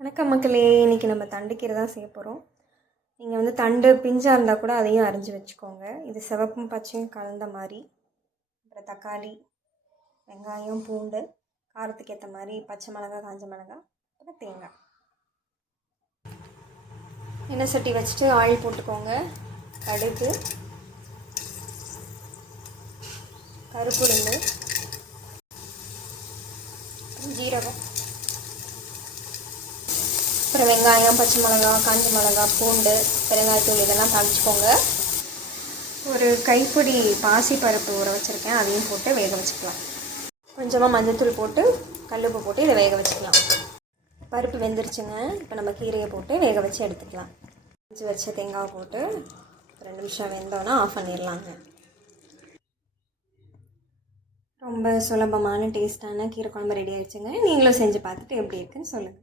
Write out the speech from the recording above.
வணக்கம் மக்களே, இன்றைக்கி நம்ம தண்டு கீரை தான் செய்ய போகிறோம். நீங்கள் வந்து தண்டு பிஞ்சாக இருந்தால் கூட அதையும் அரிஞ்சு வச்சுக்கோங்க. இது சிவப்பும் பச்சையும் கலந்த மாதிரி. அப்புறம் தக்காளி, வெங்காயம், பூண்டு, காரத்துக்கு ஏற்ற மாதிரி பச்சை மிளகா, காஞ்ச மிளகா, அப்புறம் தேங்காய். எண்ணெய் சட்டி வச்சுட்டு ஆயில் போட்டுக்கோங்க. கடுகு, கருப்புளுந்து, ஜீரகம், அப்புறம் வெங்காயம், பச்சை மிளகா, காஞ்ச மிளகா, பூண்டு, பெருங்காயத்தூள் இதெல்லாம் தாளிச்சுக்கோங்க. ஒரு கைப்பிடி பாசி பருப்பு ஊற வச்சுருக்கேன், அதையும் போட்டு வேக வச்சுக்கலாம். கொஞ்சமாக மஞ்சள்தூள் போட்டு கல்லுப்பு போட்டு இதை வேக வச்சுக்கலாம். பருப்பு வெந்துருச்சுங்க. இப்போ நம்ம கீரையை போட்டு வேக வச்சு எடுத்துக்கலாம். அரைச்சி வச்ச தேங்காய் போட்டு 2 நிமிஷம் வெந்தோன்னா ஆஃப் பண்ணிடலாங்க. ரொம்ப சுலபமான டேஸ்ட்டான கீரை குழம்பு ரெடி ஆகிடுச்சுங்க. நீங்களும் செஞ்சு பார்த்துட்டு எப்படி இருக்குன்னு சொல்லுங்கள்.